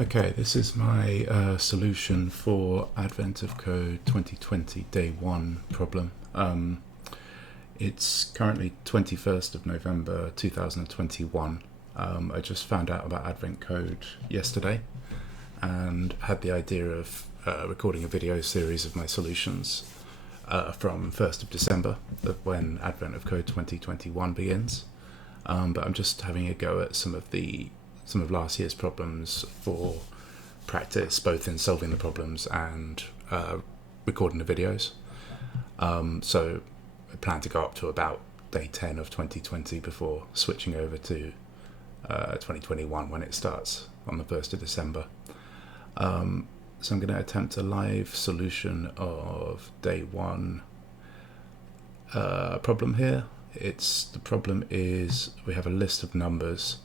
Okay, this is my solution for Advent of Code 2020 Day 1 problem. It's currently 21st of November 2021. I just found out about Advent Code yesterday and had the idea of recording a video series of my solutions from 1st of December, when Advent of Code 2021 begins. But I'm just having a go at some of last year's problems for practice, both in solving the problems and recording the videos. So I plan to go up to about day 10 of 2020 before switching over to 2021 when it starts on the 1st of December. So I'm going to attempt a live solution of day 1 problem here. The problem is we have a list of numbers.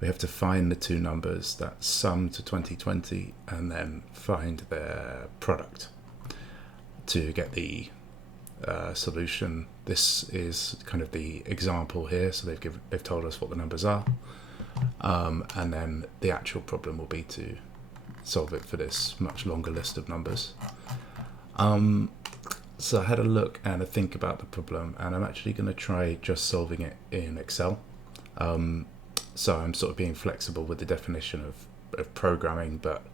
We have to find the two numbers that sum to 2020 and then find their product to get the solution. This is kind of the example here, so they've told us what the numbers are, and then the actual problem will be to solve it for this much longer list of numbers. So I had a look and a think about the problem, and I'm actually going to try just solving it in Excel. So I'm sort of being flexible with the definition of programming, but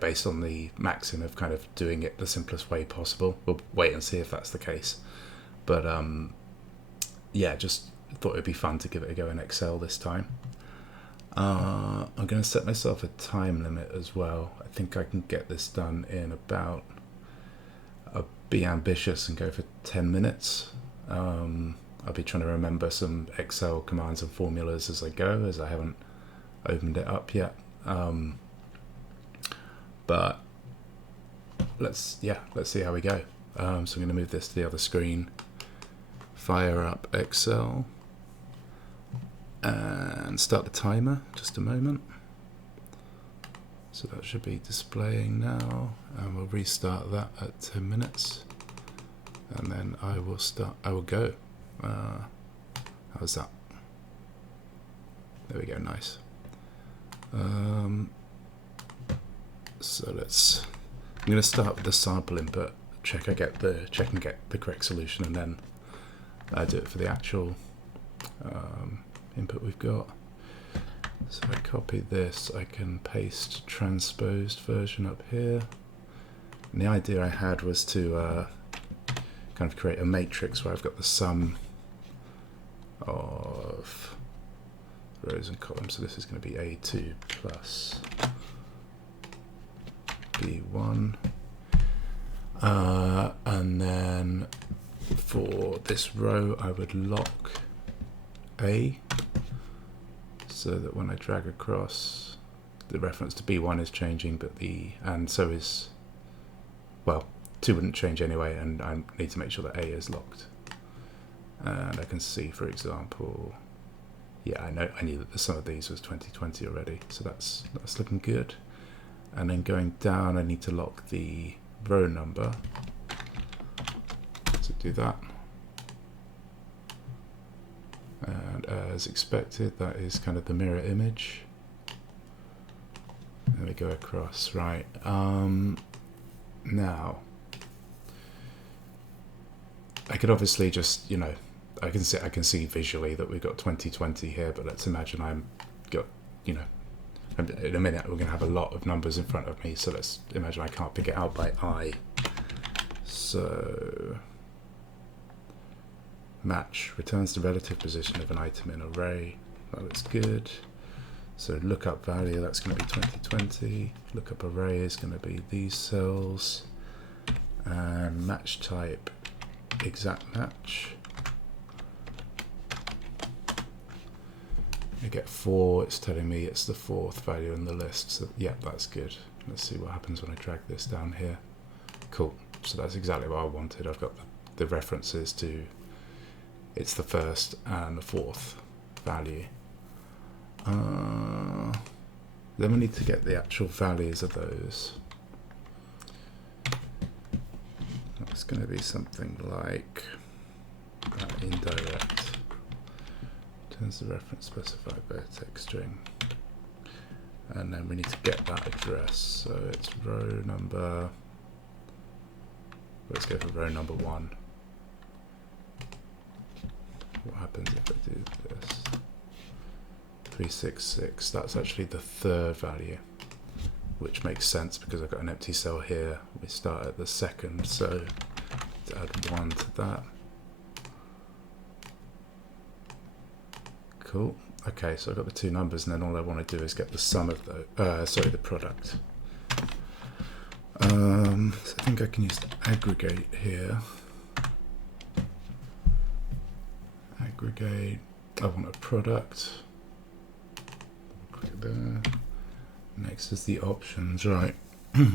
based on the maxim of kind of doing it the simplest way possible. We'll wait and see if that's the case. But just thought it'd be fun to give it a go in Excel this time. I'm going to set myself a time limit as well. I think I can get this done in about... I'll be ambitious and go for 10 minutes. I'll be trying to remember some Excel commands and formulas as I go, as I haven't opened it up yet. But let's see how we go. So I'm going to move this to the other screen, fire up Excel, and start the timer. Just a moment. So that should be displaying now, and we'll restart that at 10 minutes, and then I will go. How's that? There we go, nice. So I'm going to start with the sample input, check and get the correct solution, and then do it for the actual input we've got. So if I copy this, I can paste transposed version up here. And the idea I had was to kind of create a matrix where I've got the sum of rows and columns. So this is going to be A2 plus B1. And then for this row, I would lock A, so that when I drag across, the reference to B1 is changing, but 2 wouldn't change anyway, and I need to make sure that A is locked. And I can see, for example, I knew that the sum of these was 2020 already, so that's looking good. And then going down, I need to lock the row number. So do that. And as expected, that is kind of the mirror image. There we go across, right. Now, I could obviously just, I can see visually that we've got 2020 here, but let's imagine in a minute we're going to have a lot of numbers in front of me, so let's imagine I can't pick it out by eye. So match returns the relative position of an item in array. That looks good. So lookup value, that's going to be 2020. Lookup array is going to be these cells. And match type, exact match. I get 4, it's telling me it's the 4th value in the list. So yeah, that's good. Let's see what happens when I drag this down here. Cool. So that's exactly what I wanted. I've got the references to, it's the 1st and the 4th value. Then we need to get the actual values of those. That's going to be something like indirect. Returns the reference specified by a text string. and then we need to get that address. So it's row number, let's go for row number 1. What happens if I do this? 366, that's actually the 3rd value, which makes sense because I've got an empty cell here. We start at the 2nd, so to add 1 to that. Cool. Okay, so I've got the 2 numbers, and then all I want to do is get the sum of the product. So I think I can use aggregate here. Aggregate, I want a product. Click there. Next is the options, right. There's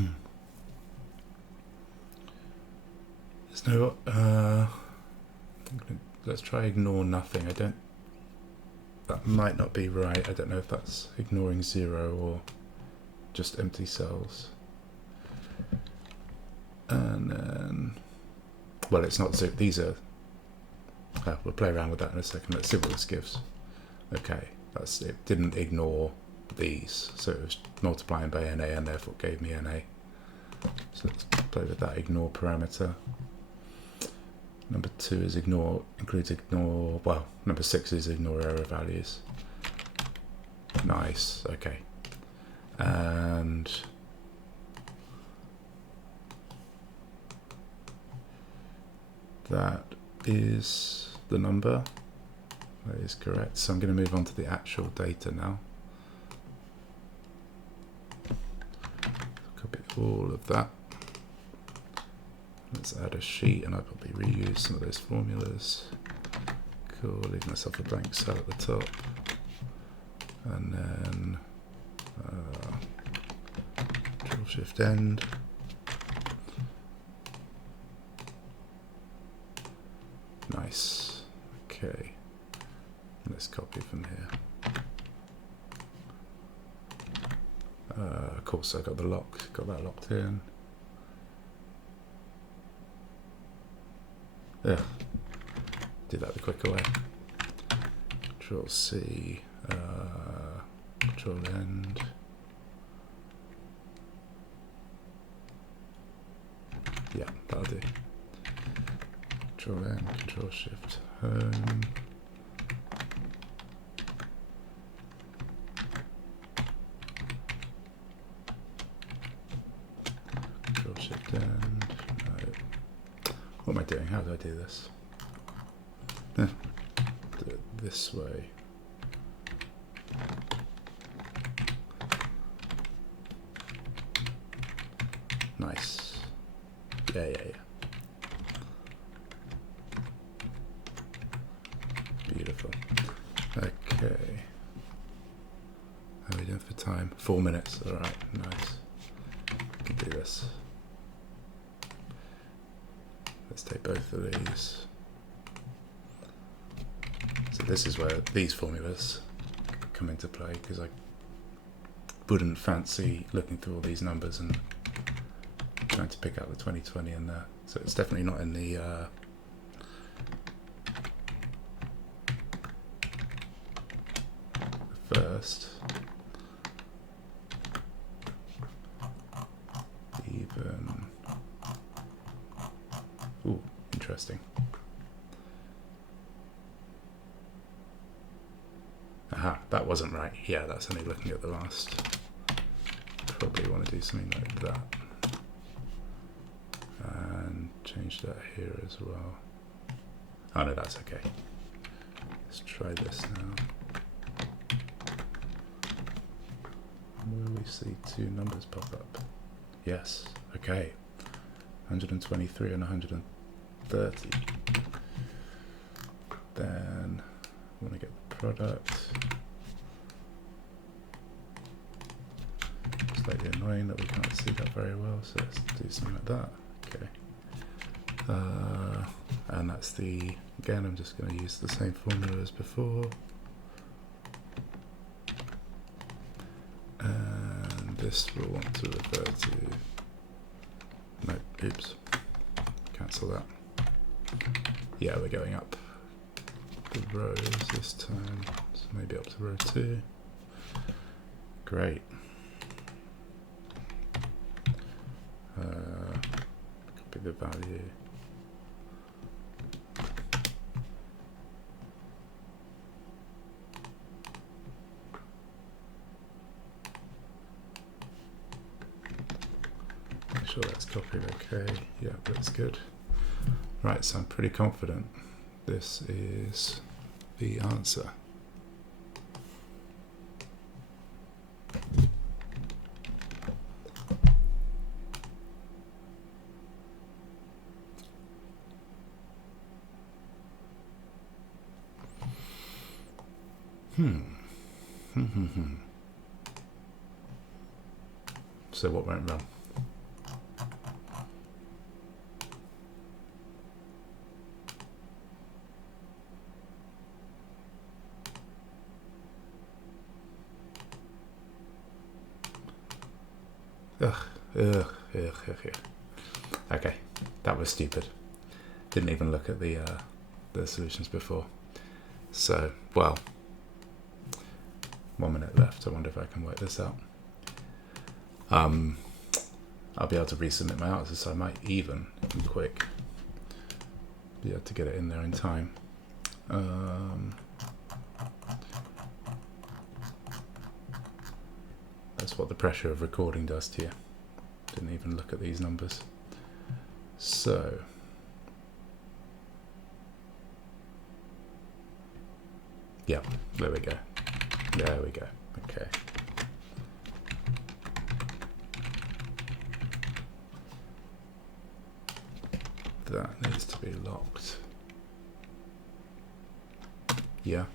no, let's try ignore nothing. That might not be right. I don't know if that's ignoring 0 or just empty cells. And then, well, it's not 0. These are, we'll play around with that in a second. Let's see what this gives. Okay, that's it. Didn't ignore these, so it was multiplying by NA and therefore gave me NA. So let's play with that ignore parameter. Number 2 is includes ignore, well, number 6 is ignore error values. Nice, okay. And that is the number. That is correct. So I'm going to move on to the actual data now. Copy all of that. Let's add a sheet, and I'll probably reuse some of those formulas. Cool, leave myself a blank cell at the top. And then Control-Shift-End. Nice. Okay. Let's copy from here. Cool, so I got that locked in. Yeah, do that the quicker way. Control C, Control End. Yeah, that'll do. Control N, Control Shift Home. Control Shift End. No. What am I doing? How do I do this? Do it this way. Nice. Yeah. Beautiful. Okay. How are we doing for time? 4 minutes. Alright, nice. We can do this. Let's take both of these. So this is where these formulas come into play, because I wouldn't fancy looking through all these numbers and trying to pick out the 2020 in there. So it's definitely not in the first. Even. Ooh, interesting. Aha, that wasn't right. Yeah, that's only looking at the last. Probably want to do something like that. And change that here as well. Oh no, that's okay. Let's try this now. Will we see 2 numbers pop up? Yes, okay. 123 and 130. Then I want to get the product. Slightly annoying that we can't see that very well, so let's do something like that. Okay. And that's the, again, I'm just going to use the same formula as before. And this we'll want to refer to, no, oops, cancel that. Yeah, we're going up the rows this time, so maybe up to row 2. Great. Copy the value. Make sure that's copied okay. Yeah, that's good. Right, so I'm pretty confident this is the answer. So what went wrong? Okay, that was stupid. Didn't even look at the solutions before. So, well, 1 minute left. I wonder if I can work this out. I'll be able to resubmit my answers, so I might even quick be able to get it in there in time. That's what the pressure of recording does to you. Didn't even look at these numbers. So, yeah, there we go. There we go. Okay. That needs to be locked. Yeah.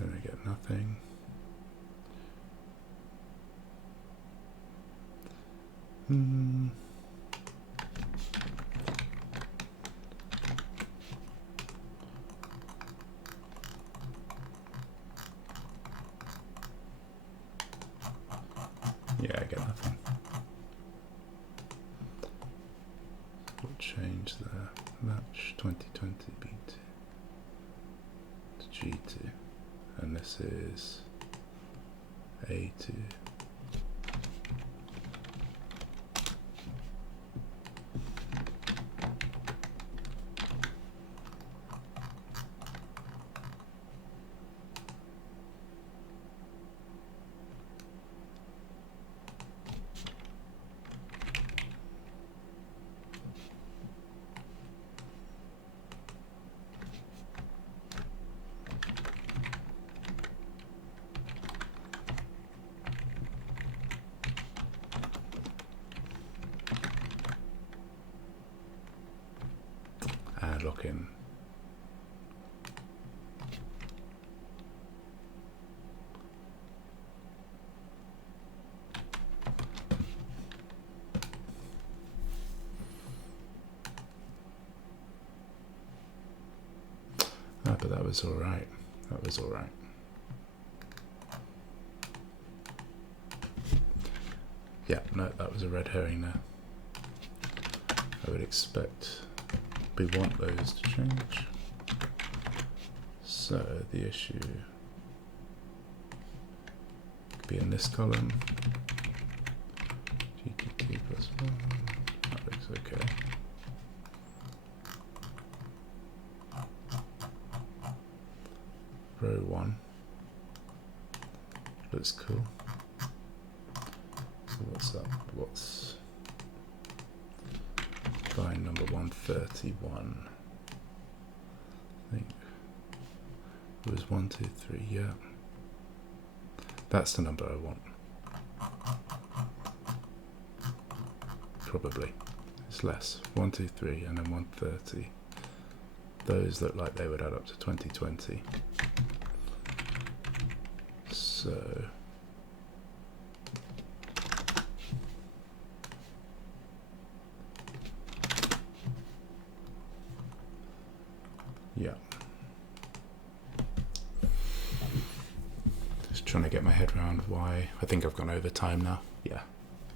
Then I get nothing. Yeah, I get nothing. We'll change the match 2020 B2 to G2, and this is A2. And lock in. But that was all right. That was all right. Yeah, no, that was a red herring there. I would expect we want those to change. So the issue could be in this column. GTT plus 1. That looks okay. Row 1 looks cool. So what's up? What's line number 131? I think it was 1, 2, 3. Yeah, that's the number I want. Probably it's less. 1, 2, 3, and then 130. Those look like they would add up to 2020. So yeah, let's trying to get my head around why. I think I've gone over time now. Yeah,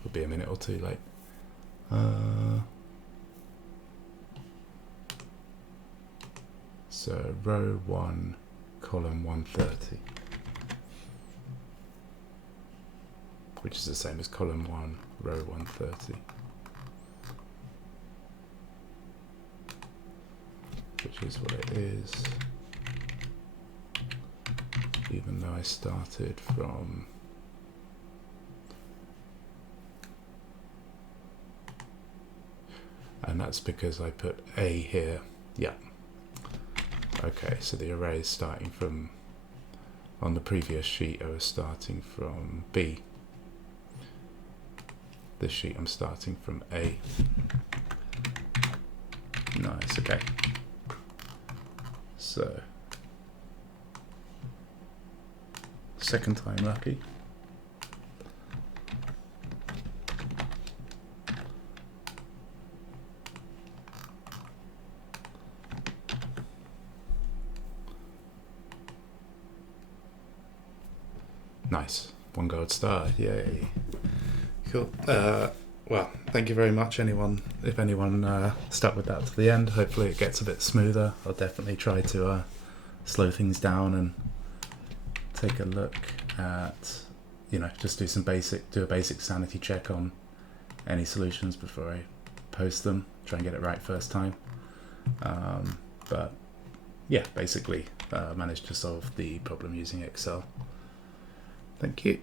it'll be a minute or two late. So row 1, column 130, which is the same as column 1, row 130, which is what it is, even though I started from and that's because I put A here. Yeah. Okay, so the array is starting from, on the previous sheet I was starting from B. This sheet I'm starting from A. Nice, okay. So, second time lucky. Nice, 1 gold star, yay. Cool. Well, thank you very much, if anyone stuck with that to the end. Hopefully it gets a bit smoother. I'll definitely try to slow things down and take a look at, just do a basic sanity check on any solutions before I post them. Try and get it right first time. But yeah, basically managed to solve the problem using Excel. Thank you.